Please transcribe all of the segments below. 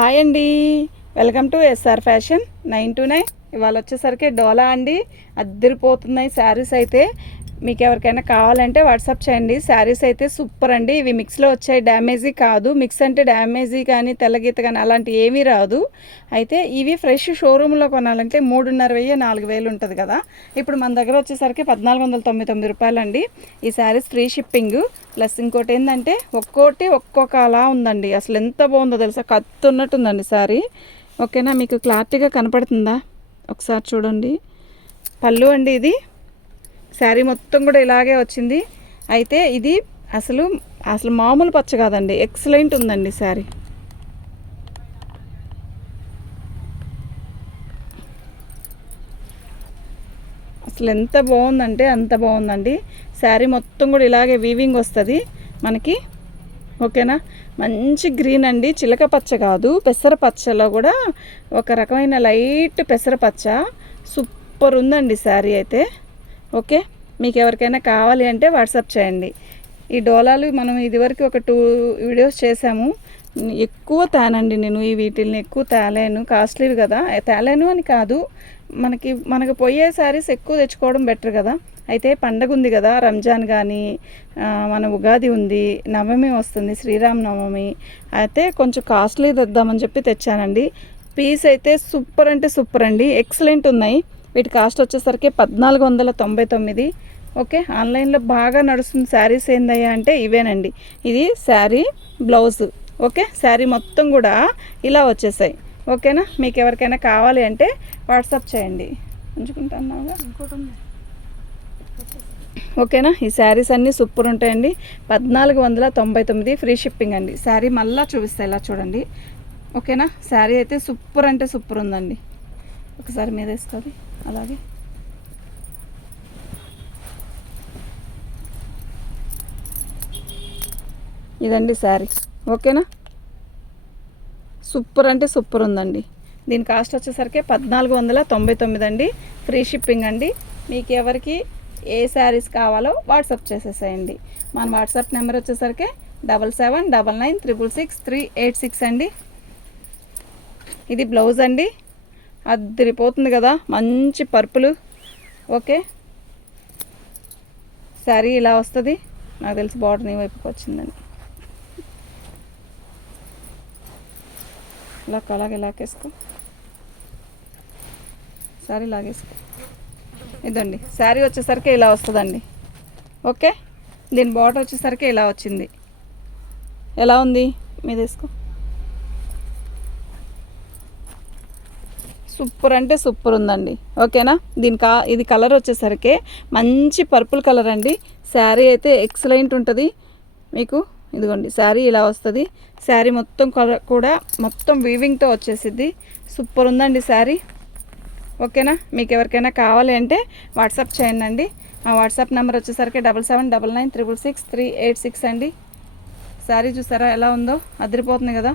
Hi అండి. Welcome to SR fashion nine to nine. ఇవాళ వచ్చేసరికి డోలా అండి. అద్దరిపోతున్నాయి శారీస్ అయితే. మీకు ఎవరికైనా కావాలంటే వాట్సాప్ చేయండి. శారీస్ అయితే సూపర్ అండి. ఇవి మిక్స్లో వచ్చాయి. డ్యామేజీ కాదు. మిక్స్ అంటే డ్యామేజీ కానీ తెల్లగీత కానీ అలాంటి ఏమీ రాదు. అయితే ఇవి ఫ్రెష్ షోరూంలో కొనాలంటే మూడున్నర వెయ్యి నాలుగు వేలు ఉంటుంది కదా. ఇప్పుడు మన దగ్గర వచ్చేసరికి పద్నాలుగు వందల తొంభై తొమ్మిది రూపాయలండి. ఈ శారీస్ ఫ్రీ షిప్పింగ్. ప్లస్ ఇంకోటి ఏంటంటే ఒక్కోటి ఒక్కొక్క అలా ఉందండి. అసలు ఎంత బాగుందో తెలుసా? కత్తున్నట్టుందండి శారీ. ఓకేనా? మీకు క్లారిటీగా కనపడుతుందా? ఒకసారి చూడండి. పళ్ళు అండి ఇది. శారీ మొత్తం కూడా ఇలాగే వచ్చింది. అయితే ఇది అసలు అసలు మామూలు పచ్చ కాదండి. ఎక్సలెంట్ ఉందండి శారీ. అసలు ఎంత బాగుందంటే అంత బాగుందండి. శారీ మొత్తం కూడా ఇలాగే వీవింగ్ వస్తుంది. మనకి ఓకేనా? మంచి గ్రీన్ అండి. చిలక పచ్చ కాదు. పెసర పచ్చలో కూడా ఒక రకమైన లైట్ పెసర పచ్చ. సూపర్ ఉందండి శారీ అయితే. ఓకే? మీకు ఎవరికైనా కావాలి అంటే వాట్సాప్ చేయండి. ఈ డోలాలు మనం ఇదివరకు ఒక టూ వీడియోస్ చేసాము. ఎక్కువ తేనండి నేను ఈ వీటిల్ని ఎక్కువ తేలేను. కాస్ట్లీవి కదా. తేలేను అని కాదు. మనకి మనకు పోయే శారీస్ ఎక్కువ తెచ్చుకోవడం బెటర్ కదా. అయితే పండగ ఉంది కదా రంజాన్ కానీ మన ఉగాది ఉంది నవమి వస్తుంది శ్రీరామ్ నవమి అయితే కొంచెం కాస్ట్లీ తెద్దామని చెప్పి తెచ్చానండి. పీస్ అయితే సూపర్ అంటే సూపర్ అండి. ఎక్సలెంట్ ఉన్నాయి. వీటి కాస్ట్ వచ్చేసరికి పద్నాలుగు వందల తొంభై తొమ్మిది. ఓకే ఆన్లైన్లో బాగా నడుస్తుంది శారీస్ ఏందయ్యా అంటే ఇవేనండి. ఇది శారీ బ్లౌజ్. ఓకే శారీ మొత్తం కూడా ఇలా వచ్చేసాయి. ఓకేనా? మీకు ఎవరికైనా కావాలి అంటే వాట్సాప్ చేయండి. ఉంచుకుంటున్నావుగా? ఓకేనా? ఈ శారీస్ అన్నీ సూపర్ ఉంటాయండి. పద్నాలుగు వందల తొంభై తొమ్మిది ఫ్రీ షిప్పింగ్ అండి. శారీ మళ్ళీ చూపిస్తాయి ఇలా చూడండి. ఓకేనా? శారీ అయితే సూపర్ అంటే సూపర్ ఉందండి. ఒకసారి మీద వేస్తుంది అలాగే. ఇదండి శారీ. ఓకేనా? సూపర్ అంటే సూపర్ ఉందండి. దీని కాస్ట్ వచ్చేసరికి పద్నాలుగు వందల తొంభై తొమ్మిది అండి. ఫ్రీ షిప్పింగ్ అండి. మీకు ఎవరికి ఏ శారీస్ కావాలో వాట్సాప్ చేసేసేయండి. మన వాట్సాప్ నెంబర్ వచ్చేసరికి double seven double nine triple six three eight six అండి. ఇది బ్లౌజ్ అండి. అద్దరిపోతుంది కదా. మంచి పర్పులు. ఓకే. శారీ ఇలా వస్తుంది. నాకు తెలిసి బార్డర్ నీ వైపుకి వచ్చిందండి ఇలా అలాగే లాగేసుకో శారీ లాగేసుకో. ఇదండి. శారీ వచ్చేసరికి ఇలా వస్తుందండి. ఓకే. దీని బార్డర్ వచ్చేసరికి ఇలా వచ్చింది. ఎలా ఉంది? మీ తీసుకో సూపర్ అంటే సూపర్ ఉందండి. ఓకేనా? దీని కా ఇది కలర్ వచ్చేసరికి మంచి పర్పుల్ కలర్ అండి. శారీ అయితే ఎక్సలెంట్ ఉంటుంది. మీకు ఇదిగోండి శారీ ఇలా వస్తుంది. శారీ మొత్తం కలర్ కూడా మొత్తం వీవింగ్తో వచ్చేసిద్ది. సూపర్ ఉందండి శారీ. ఓకేనా? మీకు ఎవరికైనా కావాలి అంటే వాట్సాప్ చేయండి అండి. ఆ వాట్సాప్ నెంబర్ వచ్చేసరికి double seven double nine triple six three eight six అండి. శారీ చూసారా ఎలా ఉందో? అదిరిపోతుంది కదా.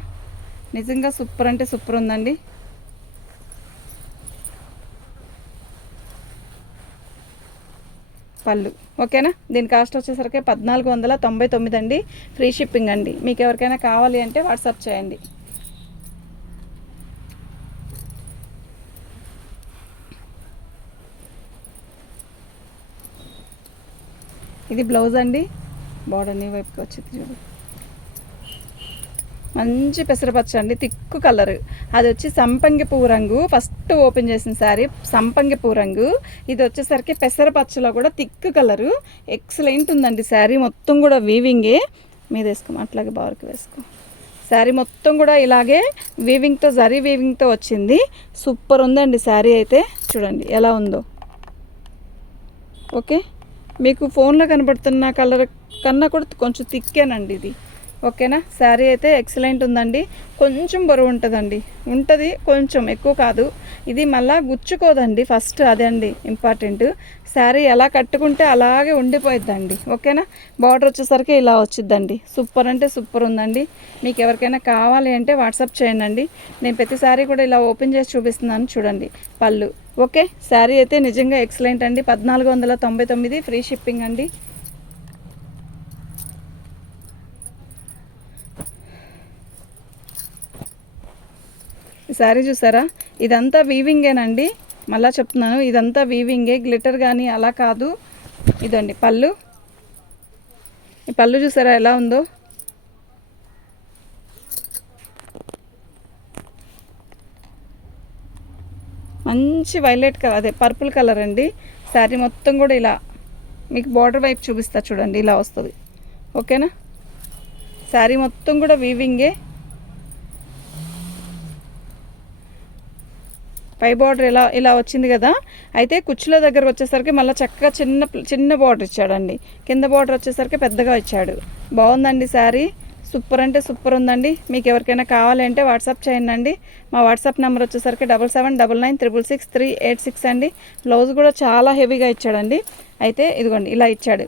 నిజంగా సూపర్ అంటే సూపర్ ఉందండి. పళ్ళు. ఓకేనా? దీని కాస్ట్ వచ్చేసరికి పద్నాలుగు వందల తొంభై తొమ్మిది అండి. ఫ్రీ షిప్పింగ్ అండి. మీకు ఎవరికైనా కావాలి అంటే వాట్సాప్ చేయండి. ఇది బ్లౌజ్ అండి. బార్డర్ నీ వైపుకి వచ్చింది చూడు. మంచి పెసరపచ్చ అండి తిక్కు కలర్. అది వచ్చి సంపంగి పువ్వు రంగు. ఫస్ట్ ఓపెన్ చేసిన శారీ సంపంగి పువ్వు రంగు. ఇది వచ్చేసరికి పెసరపచ్చలో కూడా తిక్కు కలరు. ఎక్సలెంట్ ఉందండి శారీ. మొత్తం కూడా వీవింగే మీద వేసుకోమా? అట్లాగే బావరికి వేసుకో. శారీ మొత్తం కూడా ఇలాగే వీవింగ్తో జరీ వీవింగ్తో వచ్చింది. సూపర్ ఉందండి శారీ అయితే. చూడండి ఎలా ఉందో. ఓకే మీకు ఫోన్లో కనబడుతున్న కలర్ కన్నా కూడా కొంచెం తిక్కేనండి ఇది. ఓకేనా? శారీ అయితే ఎక్సలెంట్ ఉందండి. కొంచెం బరువు ఉంటుందండి. ఉంటుంది కొంచెం ఎక్కువ కాదు. ఇది మళ్ళా గుచ్చుకోదండి ఫస్ట్ అదే అండి ఇంపార్టెంట్. శారీ ఎలా కట్టుకుంటే అలాగే ఉండిపోయిద్దండి. ఓకేనా? బార్డర్ వచ్చేసరికి ఇలా వచ్చిద్దండి. సూపర్ అంటే సూపర్ ఉందండి. మీకు ఎవరికైనా కావాలి అంటే వాట్సాప్ చేయండి నేను ప్రతి శారీ కూడా ఇలా ఓపెన్ చేసి చూపిస్తున్నాను చూడండి. పళ్ళు. ఓకే? శారీ అయితే నిజంగా ఎక్సలెంట్ అండి. పద్నాలుగు వందల తొంభై తొమ్మిది ఫ్రీ షిప్పింగ్ అండి. శారీ చూసారా? ఇదంతా వీవింగేనండి మళ్ళా చెప్తున్నాను ఇదంతా వీవింగే గ్లిటర్ కానీ అలా కాదు. ఇదండి పళ్ళు. ఈ పళ్ళు చూసారా ఎలా ఉందో? మంచి వైలెట్ కలర్ అదే పర్పుల్ కలర్ అండి. శారీ మొత్తం కూడా ఇలా మీకు బార్డర్ వైపు చూపిస్తా చూడండి ఇలా వస్తుంది. ఓకేనా? శారీ మొత్తం కూడా వీవింగే పై బార్డర్ ఇలా ఇలా వచ్చింది కదా. అయితే కుచ్చుల దగ్గరకు వచ్చేసరికి మళ్ళీ చక్కగా చిన్న చిన్న బార్డర్ ఇచ్చాడండి. కింద బార్డర్ వచ్చేసరికి పెద్దగా ఇచ్చాడు. బాగుందండి శారీ. సూపర్ అంటే సూపర్ ఉందండి. మీకు ఎవరికైనా కావాలి అంటే వాట్సాప్ చేయండి మా వాట్సాప్ నెంబర్ వచ్చేసరికి double seven double nine triple six three eight six అండి. బ్లౌజ్ కూడా చాలా హెవీగా ఇచ్చాడండి. అయితే ఇదిగోండి ఇలా ఇచ్చాడు.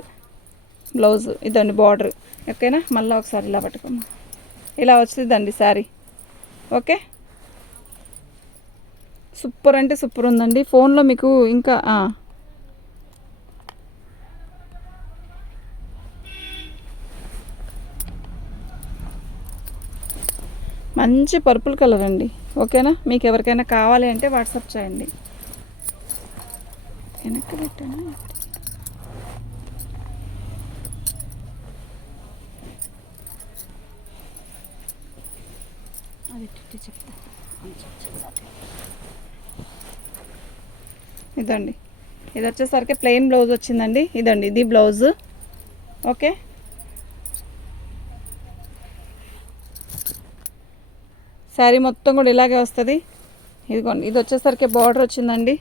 బ్లౌజ్ ఇదండి బార్డర్ ఓకేనా? మళ్ళీ ఒకసారి ఇలా పట్టుకోండి ఇలా వచ్చిందండి శారీ. ఓకే? సూపర్ అంటే సూపర్ ఉందండి. ఫోన్లో మీకు ఇంకా మంచి పర్పుల్ కలర్ అండి. ఓకేనా? మీకు ఎవరికైనా కావాలి అంటే వాట్సాప్ చేయండి. వెనక్కి పెట్టాను అది చెప్తా. ఇదండి. ఇది వచ్చేసరికి ప్లెయిన్ బ్లౌజ్ వచ్చిందండి. ఇదండి ఇది బ్లౌజ్. ఓకే? శారీ మొత్తం కూడా ఇలాగే వస్తుంది. ఇదిగోండి ఇది వచ్చేసరికి బార్డర్ వచ్చిందండి.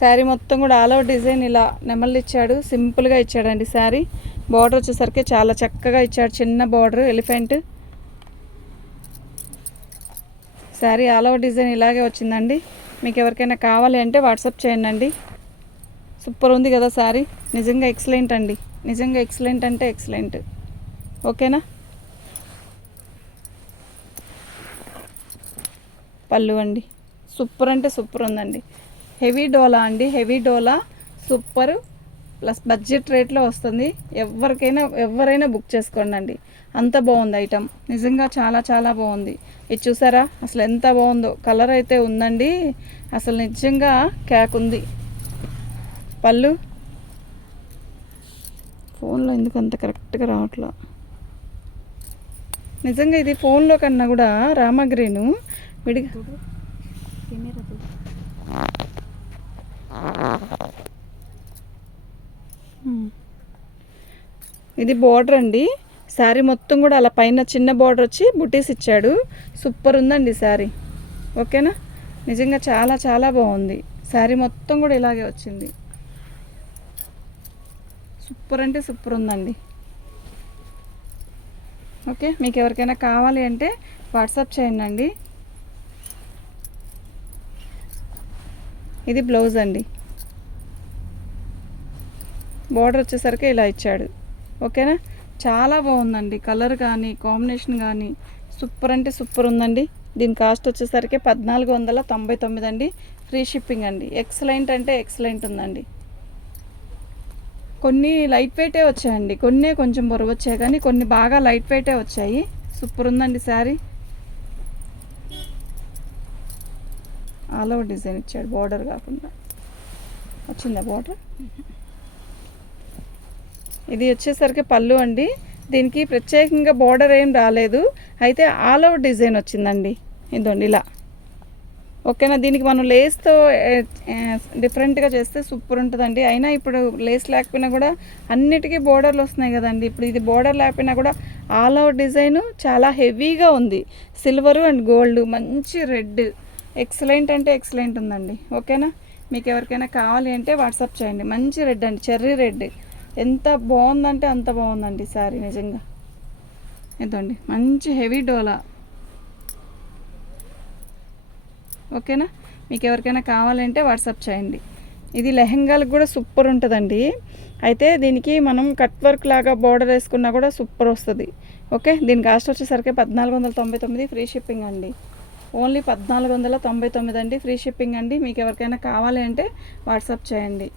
శారీ మొత్తం కూడా ఆల్ ఓవర్ డిజైన్ ఇలా నెమళ్ళు ఇచ్చాడు సింపుల్గా ఇచ్చాడండి శారీ. బార్డర్ వచ్చేసరికి చాలా చక్కగా ఇచ్చాడు చిన్న border elephant. Sari all over design ఇలాగే వచ్చిందండి. మీకు ఎవరికైనా కావాలి అంటే వాట్సాప్ చేయండి సూపర్ ఉంది కదా శారీ. నిజంగా ఎక్సలెంట్ అండి. నిజంగా ఎక్సలెంట్ అంటే ఎక్సలెంట్. ఓకేనా? పళ్ళు అండి. సూపర్ అంటే సూపర్ ఉందండి. హెవీ డోలా అండి. హెవీ డోలా. సూపర్. ప్లస్ బడ్జెట్ రేట్లో వస్తుంది. ఎవరికైనా ఎవరైనా బుక్ చేసుకోండి అండి అంత బాగుంది ఐటమ్. నిజంగా చాలా చాలా బాగుంది. ఇది చూసారా? అసలు ఎంత బాగుందో. కలర్ అయితే ఉందండి. అసలు నిజంగా క్యాక్ ఉంది. పళ్ళు? ఫోన్లో ఎందుకు అంత కరెక్ట్గా రావట్లా? నిజంగా ఇది ఫోన్లో కన్నా కూడా రామగ్రీను విడిగా ఇది బోర్డర్ అండి. శారీ మొత్తం కూడా అలా పైన చిన్న బార్డర్ వచ్చి బుటీస్ ఇచ్చాడు. సూపర్ ఉందండి శారీ ఓకేనా నిజంగా చాలా చాలా బాగుంది. శారీ మొత్తం కూడా ఇలాగే వచ్చింది. సూపర్ అంటే సూపర్ ఉందండి. ఓకే మీకు ఎవరికైనా కావాలి అంటే వాట్సాప్ చేయండి అండి. ఇది బ్లౌజ్ అండి. బార్డర్ వచ్చేసరికి ఇలా ఇచ్చాడు. ఓకేనా? చాలా బాగుందండి. కలర్ కానీ కాంబినేషన్ కానీ సూపర్ అంటే సూపర్ ఉందండి. దీని కాస్ట్ వచ్చేసరికి పద్నాలుగు వందల తొంభై తొమ్మిది అండి. ఫ్రీ షిప్పింగ్ అండి. ఎక్సలెంట్ అంటే ఎక్సలెంట్ ఉందండి. కొన్ని లైట్ వెయిటే వచ్చాయండి. కొన్ని కొంచెం బరువు వచ్చాయి కానీ కొన్ని బాగా లైట్ వెయిటే వచ్చాయి. సూపర్ ఉందండి శారీ. ఆల్ ఓవర్ డిజైన్ ఇచ్చాడు. బార్డర్ కాకుండా. వచ్చిందా బార్డర్? ఇది వచ్చేసరికి పళ్ళు అండి. దీనికి ప్రత్యేకంగా బార్డర్ ఏం రాలేదు. అయితే ఆల్ ఓవర్ డిజైన్ వచ్చిందండి. ఇదండి ఇలా. ఓకేనా? దీనికి మనం లేస్తో డిఫరెంట్గా చేస్తే సూపర్ ఉంటుందండి. అయినా ఇప్పుడు లేస్ లేకపోయినా కూడా అన్నిటికీ బోర్డర్లు వస్తున్నాయి కదండి. ఇప్పుడు ఇది బోర్డర్ లేకపోయినా కూడా ఆల్ ఓవర్ డిజైన్ చాలా హెవీగా ఉంది. సిల్వరు అండ్ గోల్డ్ మంచి రెడ్ ఎక్సలెంట్ అంటే ఎక్సలెంట్ ఉందండి. ఓకేనా? మీకు ఎవరికైనా కావాలి అంటే వాట్సాప్ చేయండి. మంచి రెడ్ అండి. చెర్రీ రెడ్ ఎంత బాగుందంటే అంత బాగుందండి సారీ నిజంగా. ఇదండి మంచి హెవీ డోలా. ఓకేనా? మీకు ఎవరికైనా కావాలంటే వాట్సాప్ చేయండి. ఇది లెహెంగాలకు కూడా సూపర్ ఉంటుందండి. అయితే దీనికి మనం కట్ వర్క్ లాగా బార్డర్ వేసుకున్నా కూడా సూపర్ వస్తుంది. ఓకే? దీని కాస్ట్ వచ్చేసరికి పద్నాలుగు వందల తొంభై తొమ్మిది ఫ్రీ షిప్పింగ్ అండి. ఓన్లీ పద్నాలుగు వందల తొంభై తొమ్మిది అండి ఫ్రీ షిప్పింగ్ అండి. మీకు ఎవరికైనా కావాలి అంటే వాట్సాప్ చేయండి.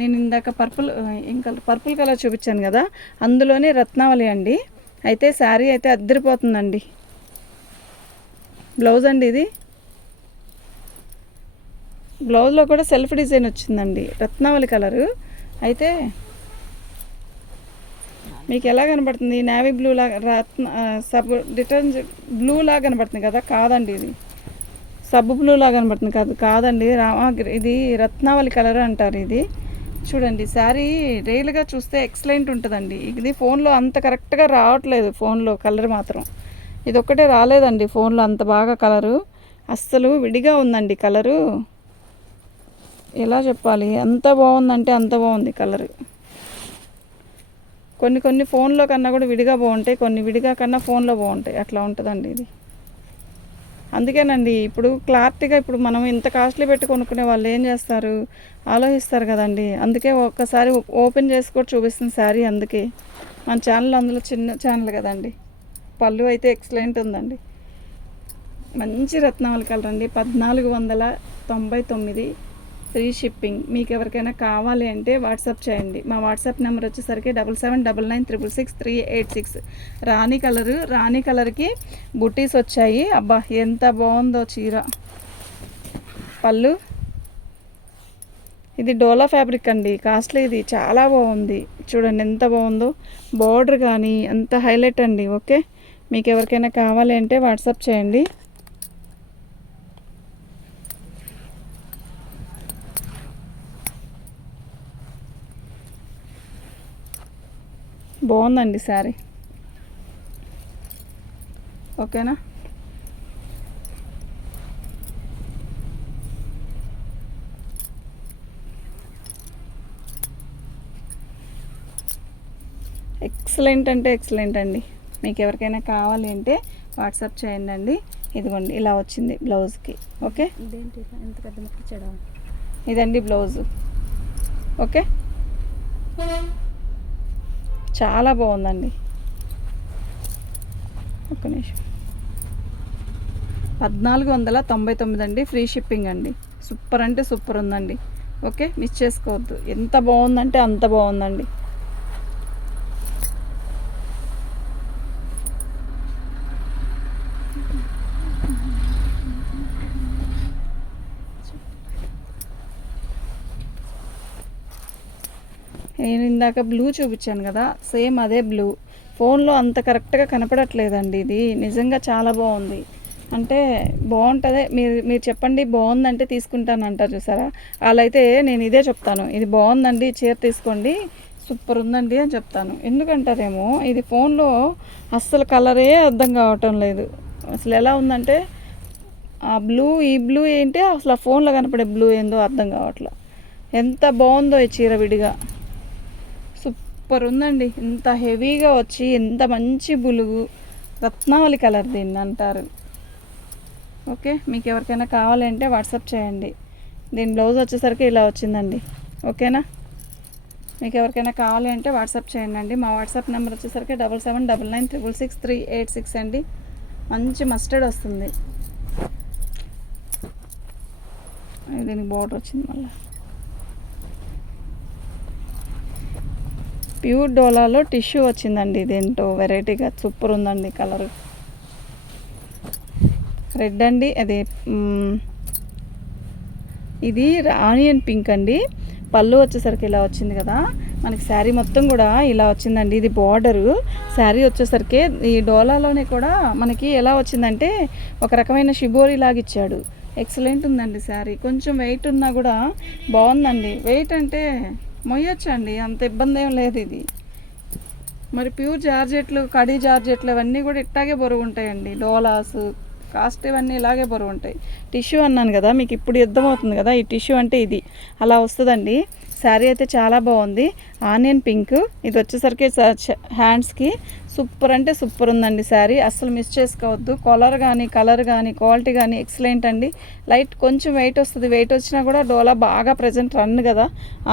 నేను ఇందాక పర్పుల్ ఇంకా పర్పుల్ కలర్ చూపించాను కదా అందులోనే రత్నావళి అండి. అయితే శారీ అయితే అద్దరిపోతుందండి. బ్లౌజ్ అండి ఇది. బ్లౌజ్లో కూడా సెల్ఫ్ డిజైన్ వచ్చిందండి రత్నావళి కలరు. అయితే మీకు ఎలా కనబడుతుంది? నేవీ బ్లూ లాగా రత్న సబ్ డిటర్న్ బ్లూ లాగా కనబడుతుంది కదా కాదండి ఇది. సబ్బు బ్లూ లాగా కనబడుతుంది కాదు కాదండి. రామా ఇది రత్నావళి కలర్ అంటారు ఇది. చూడండి శారీ రియల్గా చూస్తే ఎక్సలెంట్ ఉంటుందండి. ఇది ఫోన్లో అంత కరెక్ట్గా రావట్లేదు ఫోన్లో కలర్ మాత్రం. ఇది ఒక్కటే రాలేదండి ఫోన్లో అంత బాగా కలరు. అస్సలు విడిగా ఉందండి కలరు. ఎలా చెప్పాలి? ఎంత బాగుందంటే అంత బాగుంది కలర్. కొన్ని కొన్ని ఫోన్లో కన్నా కూడా విడిగా బాగుంటాయి కొన్ని విడిగా కన్నా ఫోన్లో బాగుంటాయి. అట్లా ఉంటుందండి ఇది. అందుకేనండి ఇప్పుడు క్లారిటీగా ఇప్పుడు మనం ఇంత కాస్ట్లీ పెట్టి కొనుక్కునే వాళ్ళు ఏం చేస్తారు? ఆలోచిస్తారు కదండి. అందుకే ఒక్కసారి ఓపెన్ చేసి కూడా చూపిస్తుంది శారీ అందుకే. మన ఛానల్ అందులో చిన్న ఛానల్ కదండి. పళ్ళు అయితే ఎక్సలెంట్ ఉందండి. మంచి రత్నాలు కలరండి అండి పద్నాలుగు వందల తొంభై తొమ్మిది ఫ్రీ షిప్పింగ్. మీకు ఎవరికైనా కావాలి అంటే వాట్సాప్ చేయండి. మా వాట్సాప్ నెంబర్ వచ్చేసరికి double seven double nine triple six three eight six. రాణి కలరు రాణి కలర్కి బుటీస్ వచ్చాయి. అబ్బా ఎంత బాగుందో చీర. పళ్ళు. ఇది డోలా ఫ్యాబ్రిక్ అండి. కాస్ట్లీ ఇది. చాలా బాగుంది. చూడండి ఎంత బాగుందో. బార్డర్ కానీ అంత హైలైట్ అండి. ఓకే? మీకు ఎవరికైనా కావాలి అంటే వాట్సాప్ చేయండి. బాగుందండి శారీ. ఓకేనా? ఎక్సలెంట్ అంటే ఎక్సలెంట్ అండి. మీకు ఎవరికైనా కావాలి అంటే వాట్సాప్ చేయండి అండి. ఇదిగోండి ఇలా వచ్చింది బ్లౌజ్కి. ఓకే? ఇదేంటి ఇలా ఎంత పెద్ద ముక్క ఇచ్చాడా? ఇదండి బ్లౌజ్. ఓకే? చాలా బాగుందండి. ఒక్క నిమిషం. పద్నాలుగు వందల తొంభై తొమ్మిది అండి ఫ్రీ షిప్పింగ్ అండి. సూపర్ అంటే సూపర్ ఉందండి. ఓకే మిస్ చేసుకోవద్దు. ఎంత బాగుందంటే అంత బాగుందండి. నేను ఇందాక బ్లూ చూపించాను కదా సేమ్ అదే బ్లూ ఫోన్లో అంత కరెక్ట్గా కనపడట్లేదండి ఇది. నిజంగా చాలా బాగుంది. అంటే బాగుంటుంది. మీరు మీరు చెప్పండి బాగుందంటే తీసుకుంటాను అంటారు చూసారా? అలా అయితే నేను ఇదే చెప్తాను. ఇది బాగుందండి చీర తీసుకోండి సూపర్ ఉందండి అని చెప్తాను. ఎందుకంటారేమో ఇది ఫోన్లో అస్సలు కలరే అర్థం కావటం లేదు. అసలు ఎలా ఉందంటే ఆ బ్లూ ఈ బ్లూ ఏంటి? అసలు ఆ ఫోన్లో కనపడే బ్లూ ఏందో అర్థం కావట్లేదు ఎంత బాగుందో ఈ చీర విడిగా. సూపర్ ఉందండి. ఇంత హెవీగా వచ్చి ఎంత మంచి బులుగు రత్నావళి కలర్ దీన్ని అంటారు. ఓకే మీకు ఎవరికైనా కావాలంటే వాట్సాప్ చేయండి. దీని బ్లౌజ్ వచ్చేసరికి ఇలా వచ్చిందండి. ఓకేనా? మీకు ఎవరికైనా కావాలి అంటే వాట్సాప్ చేయండి అండి మా వాట్సాప్ నెంబర్ వచ్చేసరికి double seven double nine triple six three eight six అండి. మంచి మస్టర్డ్ వస్తుంది. దీనికి బార్డర్ వచ్చింది మళ్ళీ. ప్యూర్ డోలాలో టిష్యూ వచ్చిందండి ఇదేంటో వెరైటీగా సూపర్ ఉందండి కలర్. రెడ్ అండి అది ఇది ఆనియన్ పింక్ అండి. పళ్ళు వచ్చేసరికి ఇలా వచ్చింది కదా. మనకి శారీ మొత్తం కూడా ఇలా వచ్చిందండి. ఇది బార్డరు శారీ వచ్చేసరికి ఈ డోలాలోనే కూడా మనకి ఎలా వచ్చిందంటే ఒక రకమైన షిబోరి లాగా ఇచ్చాడు. ఎక్సలెంట్ ఉందండి శారీ. కొంచెం వెయిట్ ఉన్నా కూడా బాగుందండి. వెయిట్ అంటే మొయ్యొచ్చండి అంత ఇబ్బంది ఏం లేదు ఇది. మరి ప్యూర్ జార్జెట్లు కడీ జార్జెట్లు అవన్నీ కూడా ఇట్టాగే బరువు ఉంటాయండి. డోలాస్ కాస్ట్ ఇవన్నీ ఇలాగే బరువు ఉంటాయి. టిష్యూ అన్నాను కదా మీకు ఇప్పుడు యుద్ధం అవుతుంది కదా ఈ టిష్యూ అంటే ఇది. అలా వస్తుందండి. శారీ అయితే చాలా బాగుంది. Onion pink. ఇది వచ్చేసరికి హ్యాండ్స్కి సూపర్ అంటే సూపర్ ఉందండి శారీ. అస్సలు మిస్ చేసుకోవద్దు. కలర్ కానీ కలర్ కానీ క్వాలిటీ కానీ ఎక్సలెంట్ అండి. లైట్ కొంచెం వెయిట్ వస్తుంది. వెయిట్ వచ్చినా కూడా డోలా బాగా ప్రజెంట్ రన్ కదా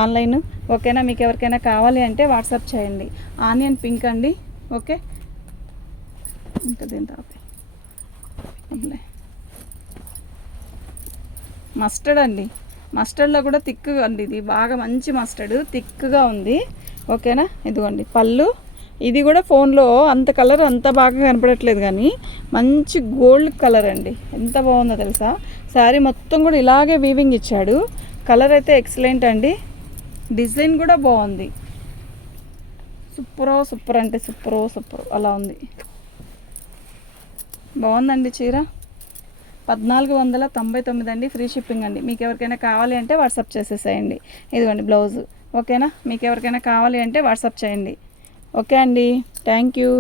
ఆన్లైన్. ఓకేనా? మీకు ఎవరికైనా కావాలి అంటే వాట్సాప్ చేయండి. ఆనియన్ పింక్ అండి. ఓకే? ఇంకా దీని తర్వాత మస్టర్డ్ అండి. మస్టర్డ్లో కూడా థిక్గా అండి ఇది బాగా మంచి మస్టర్డ్ థిక్గా ఉంది. ఓకేనా? ఇదిగోండి. పళ్ళు. ఇది కూడా ఫోన్లో అంత కలర్ అంత బాగా కనపడట్లేదు కానీ మంచి గోల్డ్ కలర్ అండి. ఎంత బాగుందో తెలుసా? శారీ మొత్తం కూడా ఇలాగే వీవింగ్ ఇచ్చాడు. కలర్ అయితే ఎక్సలెంట్ అండి. డిజైన్ కూడా బాగుంది. సూపరో సూపర్ అంటే సూపరో సూపర్ అలా ఉంది. బాగుందండి చీర. పద్నాలుగు వందల తొంభై తొమ్మిది అండి. ఫ్రీ షిప్పింగ్ అండి. మీకు ఎవరికైనా కావాలి అంటే వాట్సాప్ చేసేసేయండి. ఇదిగోండి బ్లౌజ్ ఓకేనా మీకు ఎవరికైనా కావాలి అంటే వాట్సాప్ చేయండి. ఓకే అండి. Thank you.